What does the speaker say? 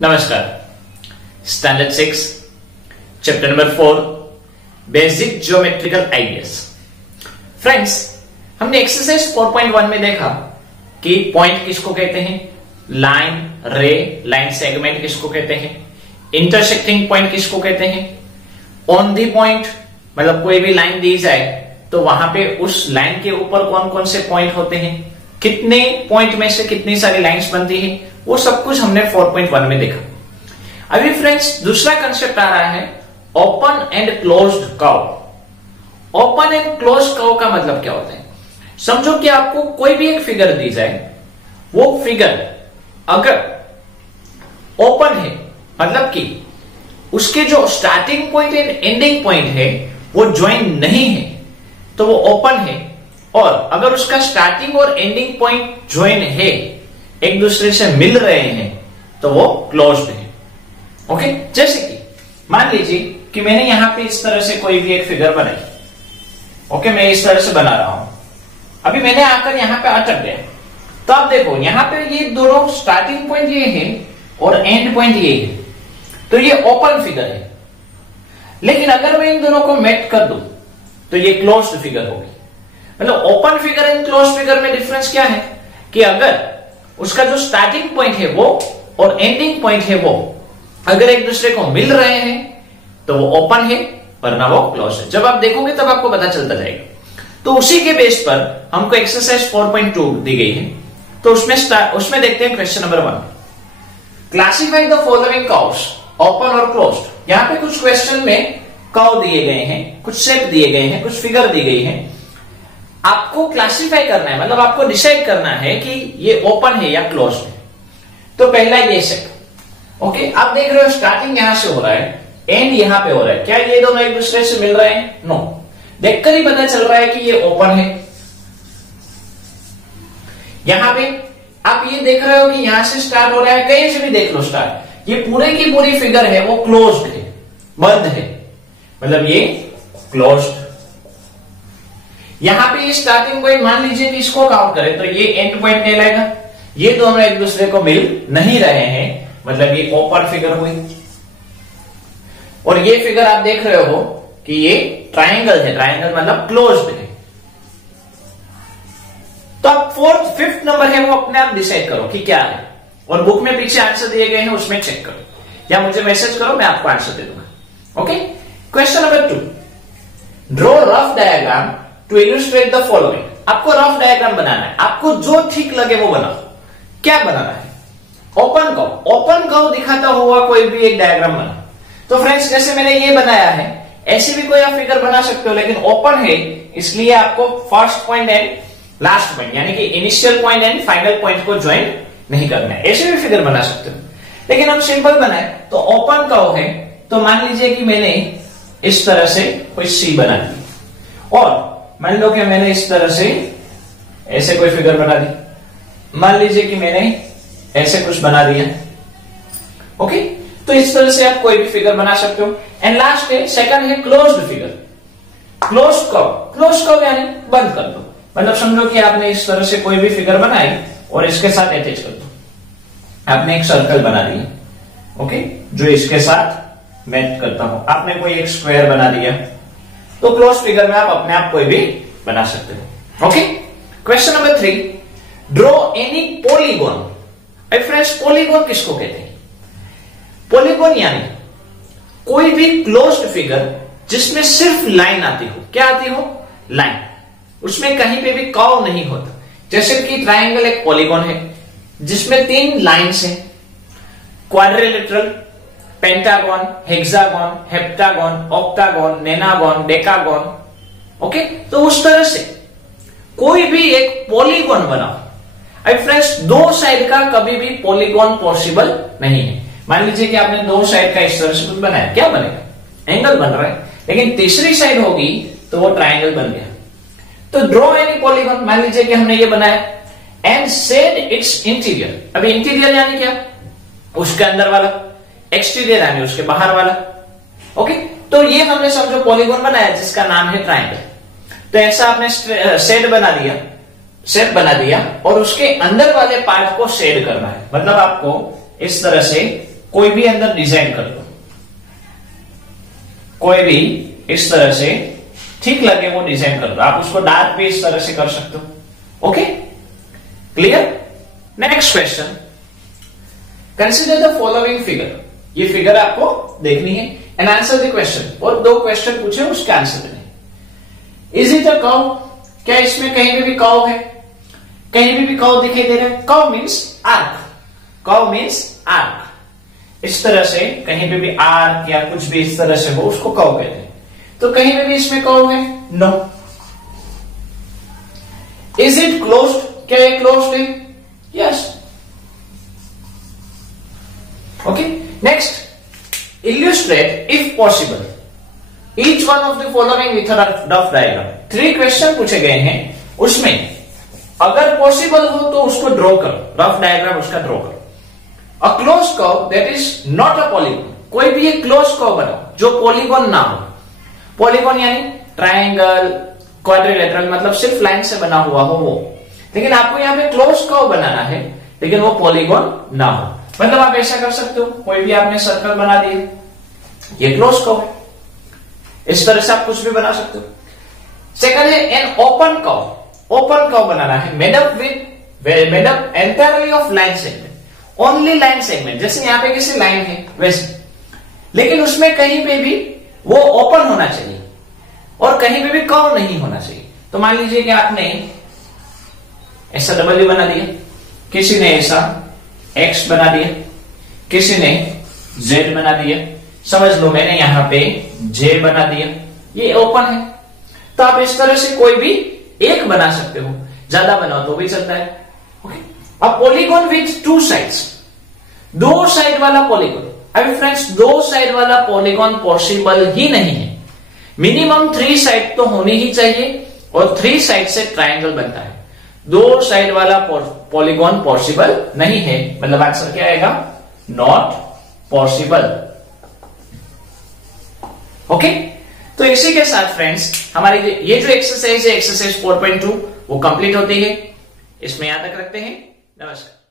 नमस्कार। Standard 6 chapter number 4 basic geometrical ideas. Friends, हमने exercise 4.1 में देखा कि पॉइंट किसको कहते हैं, लाइन, रे, लाइन सेगमेंट किसको कहते हैं, इंटरसेक्टिंग पॉइंट किसको कहते हैं, ऑन दी पॉइंट मतलब कोई भी लाइन दी जाए तो वहां पे उस लाइन के ऊपर कौन कौन से पॉइंट होते हैं, कितने पॉइंट में से कितनी सारी लाइंस बनती है, वो सब कुछ हमने 4.1 में देखा। अभी फ्रेंड्स दूसरा कंसेप्ट आ रहा है open and closed curve. Open and closed curve का मतलब क्या होता है? समझो कि आपको कोई भी एक फिगर दी जाए, वो फिगर अगर ओपन है मतलब कि उसके जो starting point and ending point है वो ज्वाइन नहीं है तो वो ओपन है, और अगर उसका स्टार्टिंग और एंडिंग पॉइंट ज्वाइन है, एक दूसरे से मिल रहे हैं, तो वो क्लोज्ड है। ओके, जैसे कि मान लीजिए कि मैंने यहां पे इस तरह से कोई भी एक फिगर बनाई। ओके, मैं इस तरह से बना रहा हूं, अभी मैंने आकर यहां पे अटक गया, तो आप देखो यहां पे ये दोनों स्टार्टिंग पॉइंट ये है और एंड पॉइंट ये है, तो ये ओपन फिगर है। लेकिन अगर मैं इन दोनों को मेट कर दूं तो ये क्लोज्ड फिगर होगी। मतलब open figure and closed figure में डिफरेंस क्या है कि अगर उसका जो स्टार्टिंग पॉइंट है वो और एंडिंग पॉइंट है वो अगर एक दूसरे को मिल रहे हैं तो वो ओपन है, वरना वो क्लोज है। जब आप देखोगे तब आपको पता चलता जाएगा। तो उसी के बेस पर हमको एक्सरसाइज 4.2 दी गई है, तो उसमें देखते हैं question number 1। Classify the following curves open और क्लोज्ड। यहां पे कुछ क्वेश्चन में कर्व दिए गए हैं, कुछ शेप दिए गए हैं, कुछ फिगर दी गई है। आपको क्लासिफाई करना है, मतलब आपको डिसाइड करना है कि ये ओपन है या क्लोज है। तो पहला ये शेप। ओके, आप देख रहे हो स्टार्टिंग यहां से हो रहा है, एंड यहां पे हो रहा है। क्या ये दोनों एक दूसरे से मिल रहे हैं? नो। देखकर ही पता चल रहा है कि ये ओपन है। यहां पे आप ये देख रहे हो कि यहां से स्टार्ट हो रहा है, कहीं से भी देख लो स्टार्ट, ये पूरे की पूरी फिगर है वो क्लोज्ड है, बंद है, मतलब ये क्लोज्ड। यहां पे ये स्टार्टिंग पॉइंट मान लीजिए कि इसको काउंट करें तो ये एंड पॉइंट कहलाएगा। ये दोनों एक दूसरे को मिल नहीं रहे हैं, मतलब ये ओपन फिगर हुई। और ये फिगर आप देख रहे हो कि ये ट्रायंगल है, ट्रायंगल मतलब क्लोज्ड है। तो आप फोर्थ फिफ्थ नंबर है वो अपने आप डिसाइड करो कि क्या है, और बुक में पीछे आंसर दिए गए हैं उसमें चेक करो, या मुझे मैसेज करो, मैं आपको आंसर दे दूंगा। Okay, question number 2, draw rough diagram to illustrate the following. आपको रफ डायग्राम बनाना है, आपको जो ठीक लगे वो बनाओ। क्या बनाना है? Open curve. ओपन कर्व दिखाता हुआ कोई भी एक डायग्राम बना। तो फ्रेंड्स, जैसे मैंने ये बनाया है, ऐसे भी कोई आप फिगर बना सकते हो, लेकिन ओपन है इसलिए आपको first point and last point यानी कि initial point and final point को ज्वाइन नहीं करना है। ऐसे भी फिगर बना सकते हो, लेकिन हम सिंपल बनाए तो ओपन कर्व है। तो मान लीजिए कि मैंने इस तरह से कोई सी बना दी, और मान लो कि मैंने इस तरह से ऐसे कोई फिगर बना दी। मान लीजिए कि मैंने ऐसे कुछ बना दिया। ओके, तो इस तरह से आप कोई भी फिगर बना सकते हो। एंड लास्ट है, सेकंड है closed figure. Closed curve, closed curve यानी बंद कर दो। मतलब समझो कि आपने इस तरह से कोई भी फिगर बनाई और इसके साथ अटैच कर दो। आपने एक सर्कल बना दिया, ओके, जो इसके साथ मैच करता हूं। आपने कोई एक स्क्वायर बना दिया, तो क्लोज फिगर में आप अपने आप कोई भी बना सकते हो। Okay, question number 3, draw any polygon. Friends, polygon किसको कहते हैं? पॉलीगॉन यानी कोई भी क्लोज्ड फिगर जिसमें सिर्फ लाइन आती हो। क्या आती हो? लाइन। उसमें कहीं पे भी कर्व नहीं होता। जैसे कि ट्रायंगल एक पॉलीगॉन है जिसमें 3 लाइंस हैं, quadrilateral, pentagon, hexagon, heptagon, octagon, nonagon, decagon. Okay, तो उस तरह से कोई भी एक पॉलीगॉन बनाओ। अब फ्रेंड्स, दो साइड का कभी भी पॉलीगॉन पॉसिबल नहीं है। मान लीजिए कि आपने दो साइड का इस तरह से कुछ बनाया, क्या बनेगा? एंगल बन रहा है, लेकिन तीसरी साइड होगी तो वो ट्रायंगल बन गया। तो ड्रॉ एनी पॉलीगॉन। मान लीजिए कि हमने ये बनाया एंड सेड इट्स इंटीरियर। अभी इंटीरियर यानी क्या? उसके अंदर वाला। एक्सटीरियर यानी उसके बाहर वाला। ओके, तो ये हमने समझो पॉलीगॉन बनाया जिसका नाम है ट्रायंगल। तो ऐसा आपने शेड बना दिया, शेप बना दिया, और उसके अंदर वाले पार्ट को शेड करना है। मतलब आपको इस तरह से कोई भी अंदर डिजाइन कर दो, कोई भी इस तरह से ठीक लगे वो डिजाइन कर दो। आप उसको डार्क भी इस तरह से कर सकते हो। Okay, clear? Next question, consider the following figure. ये फिगर आपको देखनी है एंड आंसर द क्वेश्चन। और 2 क्वेश्चन पूछे, उसके आंसर देने। Is it a curve? क्या इसमें कहीं भी कर्व है? कहीं भी कर्व दिखाई दे रहा है? Curve means arc, curve means arc. इस तरह से कहीं पे भी आर्क या कुछ भी इस तरह से हो उसको कर्व कहते हैं। तो कहीं पे भी इसमें कर्व है? नो। Is it closed? क्या ये क्लोज्ड है? Yes. Okay, next, illustrate if possible each one of the following with rough diagram. 3 question पूछे गए हैं, उसमें अगर पॉसिबल हो तो उसको ड्रॉ करो, रफ डायग्राम उसका ड्रॉ करो। A close curve that is not a polygon. कोई भी एक क्लोज कर्व बनाओ जो पॉलीगॉन ना हो। पॉलीगॉन यानी ट्राइंगल, क्वाड्रिलेटरल, मतलब सिर्फ लाइन से बना हुआ हो वो। लेकिन आपको यहाँ पे क्लोज कर्व बनाना है, लेकिन वो पॉलीगॉन ना हो। मतलब आप ऐसा कर सकते हो, कोई भी आपने सर्कल बना दिए, ये क्लोज कर्व है, इस तरह से आप कुछ भी बना सकते हो। सेकंड है an open curve. Open curve बनाना है, made up entirely of line segment, only line segment. जैसे यहाँ पे किसी लाइन है वैसे, लेकिन उसमें कहीं पे भी वो ओपन होना चाहिए और कहीं पे भी कर्व नहीं होना चाहिए। तो मान लीजिए कि आपने ऐसा डब्ल्यू बना दिया, किसी ने ऐसा एक्स बना दिया, किसी ने जेड बना दिया, समझ लो मैंने यहां पे जे बना दिया, ये ओपन है। तो आप इस तरह से कोई भी एक बना सकते हो, ज्यादा बनाओ तो भी चलता है। ओके, अब पॉलीगॉन विथ 2 साइड्स, 2 साइड वाला पॉलीगॉन। अभी फ्रेंड्स 2 साइड वाला पॉलीगॉन पॉसिबल ही नहीं है, मिनिमम 3 साइड तो होनी ही चाहिए और 3 साइड से ट्राइंगल बनता है। 2 साइड वाला पॉलीगॉन पॉसिबल नहीं है, मतलब आंसर क्या आएगा? Not possible. ओके, तो इसी के साथ फ्रेंड्स हमारी ये जो एक्सरसाइज है, एक्सरसाइज 4.2, वो कंप्लीट होती है। इसमें यहां तक रखते हैं। नमस्कार।